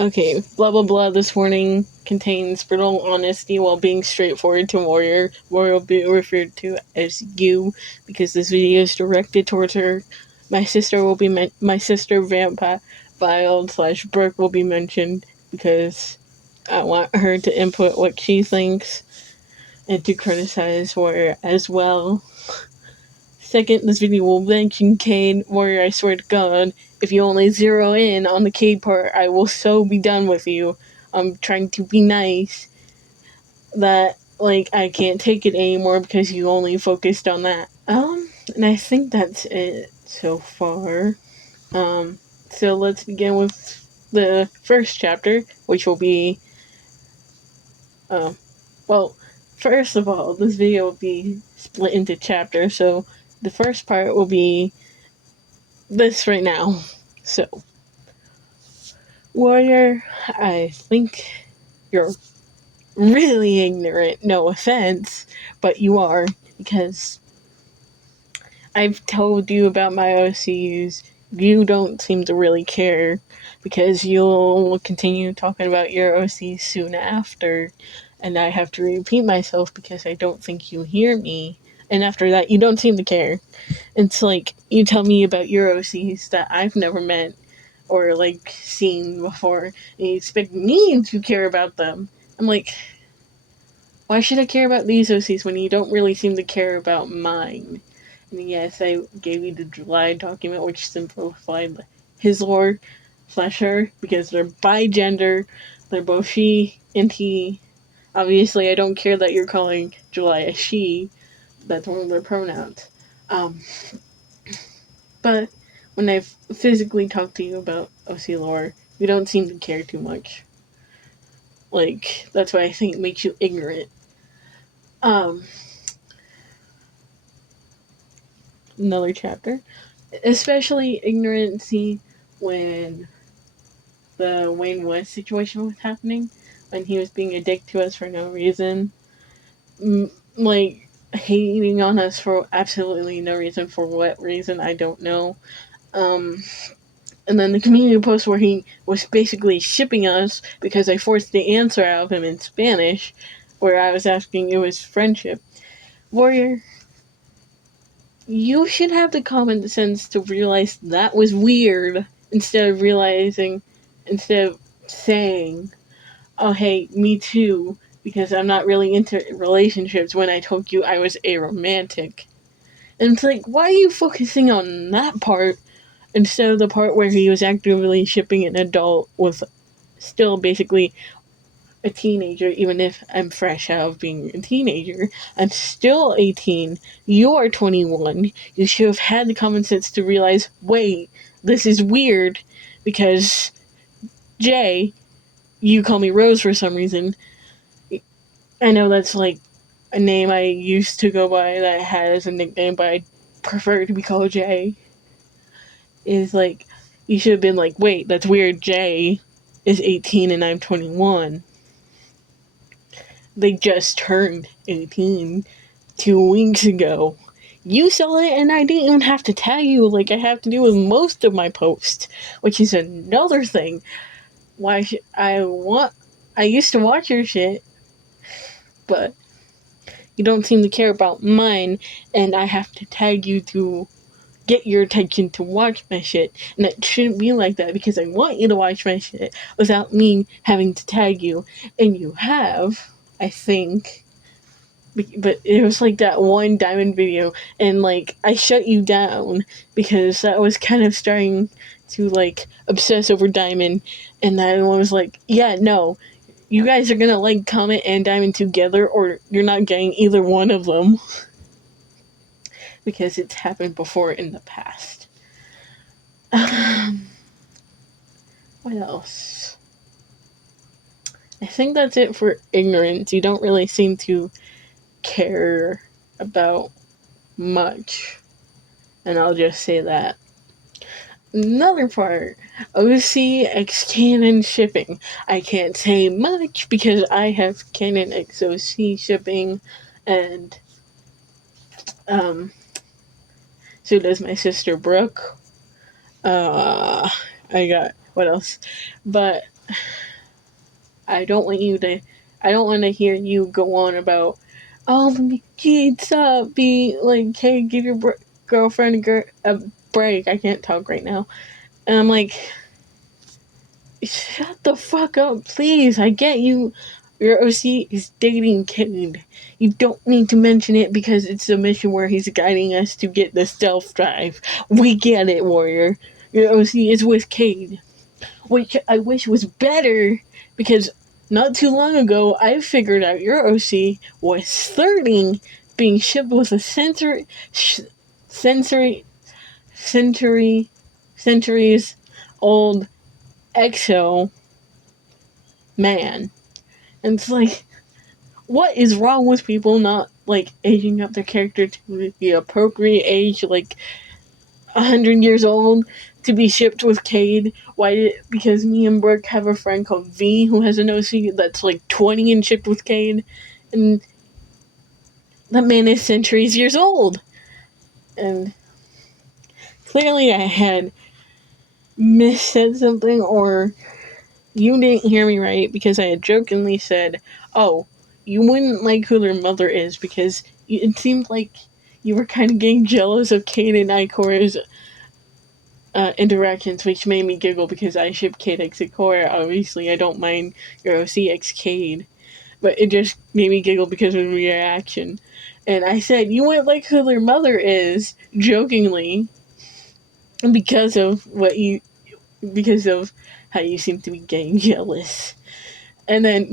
Okay, blah blah blah this warning contains brutal honesty while being straightforward to Warrior. Warrior will be referred to as you because this video is directed towards her. My sister will be my sister Vampire slash Brooke will be mentioned because I want her to input what she thinks and to criticize Warrior as well. Second, this video will mention Cayde. Warrior, I swear to God, if you only zero in on the Cayde part, I will so be done with you. I'm trying to be nice. That, like, I can't take it anymore because you only focused on that. And I think that's it so far. So let's begin with the first chapter, which will be, well, first of all, this video will be split into chapters, so the first part will be this right now. So, Warrior, I think you're really ignorant. No offense, but you are, because I've told you about my OCs. You don't seem to really care, because you'll continue talking about your OCs soon after, and I have to repeat myself because I don't think you hear me. And after that, you don't seem to care. It's like you tell me about your OCs that I've never met or like seen before, and you expect me to care about them. I'm like, why should I care about these OCs when you don't really seem to care about mine? And yes, I gave you the July document, which simplified his lore slash her because they're bi-gender. They're both she and he. Obviously, I don't care that you're calling July a she. That's one of their pronouns. Um, but when I've physically talked to you about OC lore, you don't seem to care too much. Like, that's why I think it makes you ignorant. Um, Another chapter. Especially ignorancy when the Wayne West situation was happening, when he was being a dick to us for no reason. Like, hating on us for absolutely no reason. For what reason, I don't know. And then the community post where he was basically shipping us because I forced the answer out of him in Spanish, where I was asking it was friendship. Warrior, you should have the common sense to realize that was weird instead of saying, oh hey, me too, because I'm not really into relationships when I told you I was aromantic. And it's like, why are you focusing on that part instead of the part where he was actively shipping an adult with still basically a teenager, even if I'm fresh out of being a teenager. I'm still 18. You are 21. You should have had the common sense to realize, wait, this is weird because Jay, you call me Rose for some reason. I know that's like a name I used to go by that I had as a nickname, but I prefer to be called Jay. Is like, you should have been like, wait, that's weird. Jay is 18 and I'm 21. They just turned 18 2 weeks ago. You saw it and I didn't even have to tag you like I have to do with most of my posts, which is another thing. Why I used to watch your shit, but you don't seem to care about mine, and I have to tag you to get your attention to watch my shit. And it shouldn't be like that because I want you to watch my shit without me having to tag you. And you have, I think. But it was like that one Diamond video, and like I shut you down because that was kind of starting to like obsess over Diamond, and that one was like, yeah, no, you guys are gonna like Comet and Diamond together, or you're not getting either one of them because it's happened before in the past. What else? I think that's it for ignorance. You don't really seem to care about much, and I'll just say that. Another part, OC X Canon shipping. I can't say much because I have Canon X OC shipping, and so does my sister Brooke. I got what else? But I don't want to hear you go on about, oh, Cayde, stop, be like, hey, give your girlfriend a break. I can't talk right now. And I'm like, shut the fuck up, please. I get you. Your OC is dating Cayde. You don't need to mention it because it's a mission where he's guiding us to get the stealth drive. We get it, warrior. Your OC is with Cayde, which I wish was better because not too long ago I figured out your OC was 30, being shipped with a centuries old exo man. And it's like, what is wrong with people not like aging up their character to the appropriate age, like 100 years old, to be shipped with Cayde? Because me and Brooke have a friend called V who has an OC that's like 20 and shipped with Cayde, and that man is centuries years old. And clearly I had missaid something, or you didn't hear me right, because I had jokingly said, oh, you wouldn't like who their mother is, because it seemed like you were kind of getting jealous of Cayde and Ikora's interactions, which made me giggle because I ship Cayde x Ikora. Obviously, I don't mind your OC x Cayde, but it just made me giggle because of the reaction. And I said, you wouldn't like who their mother is, jokingly, because of how you seem to be getting jealous. And then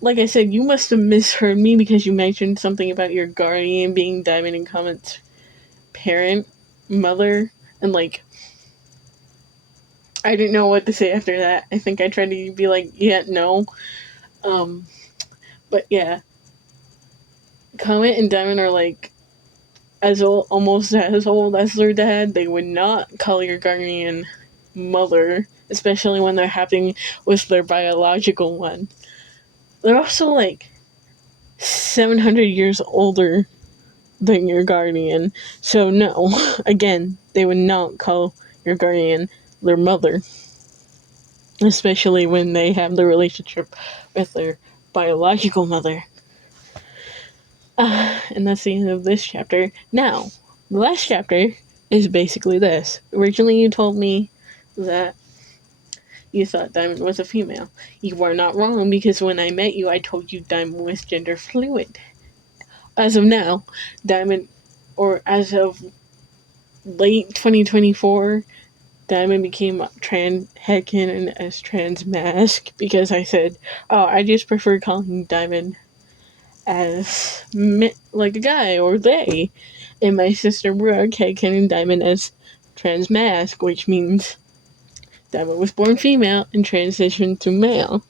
like I said, you must have misheard me because you mentioned something about your guardian being Diamond and Comet's mother, and like, I didn't know what to say after that. I think I tried to be like, yeah, no. But yeah, Comet and Diamond are like almost as old as their dad. They would not call your guardian mother, especially when they're having with their biological one. They're also like 700 years older than your guardian. So no, again, they would not call your guardian their mother, especially when they have the relationship with their biological mother. And that's the end of this chapter. Now, the last chapter is basically this. Originally, you told me that you thought Diamond was a female. You were not wrong, because when I met you, I told you Diamond was gender fluid. As of now, Diamond, or as of late 2024, Diamond became headcanon as trans mask, because I said, oh, I just prefer calling Diamond as like a guy or they. And my sister Brooke headcanon Diamond as trans mask, which means Diamond was born female and transitioned to male.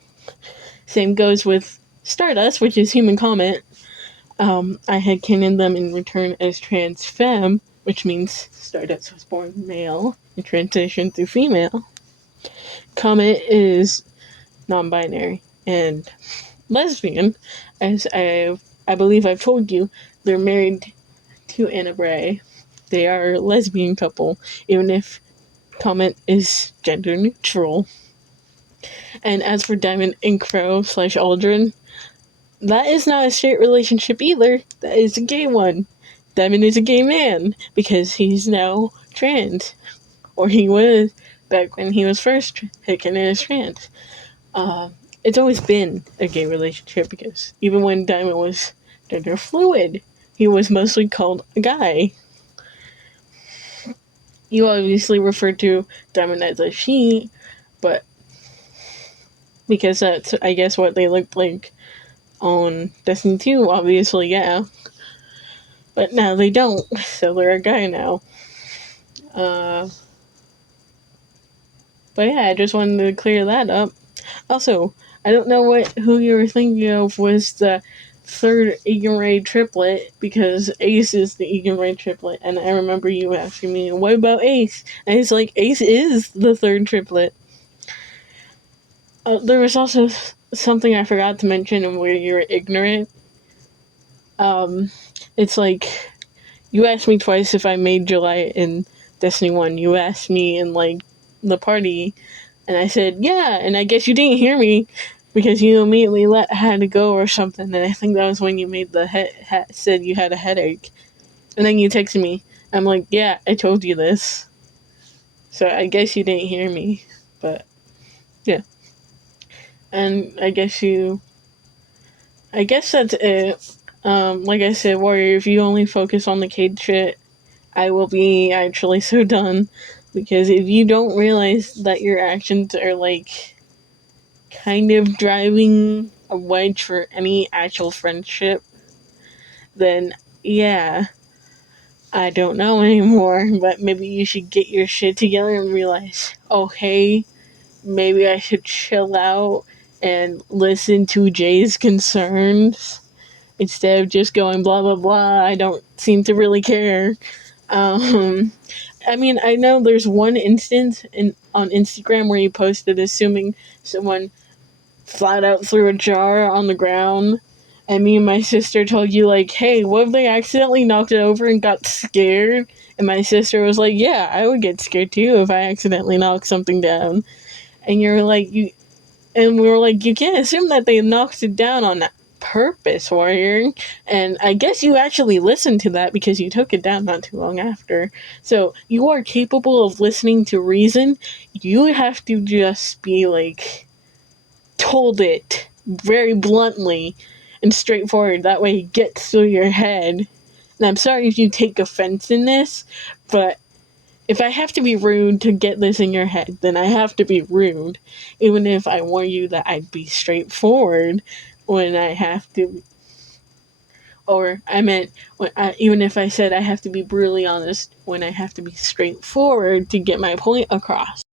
Same goes with Stardust, which is human Comet. I had canon them in return as trans femme, which means Stardust was born male and transitioned to female. Comet is non-binary and lesbian, as I believe I've told you. They're married to Anna Bray. They are a lesbian couple, even if Comet is gender neutral. And as for Diamond and Crow / Aldrin, that is not a straight relationship either. That is a gay one. Diamond is a gay man because he's now trans, or he was back when he was first taken as trans. It's always been a gay relationship, because even when Diamond was gender fluid, he was mostly called a guy. You obviously referred to Diamond as a she, but because that's, I guess, what they looked like on Destiny 2, obviously, yeah. But now they don't, so they're a guy now. But yeah, I just wanted to clear that up. Also, I don't know who you were thinking of was the third Egan Ray triplet, because Ace is the Egan Ray triplet, and I remember you asking me, what about Ace? And it's like, Ace is the third triplet. There was also something I forgot to mention, and where you were ignorant. It's like, you asked me twice if I made July in Destiny 1. You asked me in, like, the party And I said, yeah, and I guess you didn't hear me because you immediately had to go or something. And I think that was when you made the said you had a headache. And then you texted me. I'm like, yeah, I told you this. So I guess you didn't hear me. But, yeah. And I guess that's it. Like I said, Warrior, if you only focus on the Cayde shit, I will be actually so done. Because if you don't realize that your actions are, like, kind of driving a wedge for any actual friendship, then yeah, I don't know anymore. But maybe you should get your shit together and realize, oh hey, maybe I should chill out and listen to Jay's concerns instead of just going blah blah blah. I don't seem to really care. Um, I mean, I know there's one instance on Instagram where you posted assuming someone flat out threw a jar on the ground. And me and my sister told you, like, hey, what if they accidentally knocked it over and got scared? And my sister was like, yeah, I would get scared too if I accidentally knocked something down. And you're like, and we were like, you can't assume that they knocked it down on purpose, Warrior. And I guess you actually listened to that because you took it down not too long after. So you are capable of listening to reason. You have to just be like, told it very bluntly and straightforward. That way it gets through your head. And I'm sorry if you take offense in this, but if I have to be rude to get this in your head, then I have to be rude. Even if I warn you that I'd be straightforward when I have to. Or I meant, even if I said I have to be brutally honest when I have to be straightforward to get my point across.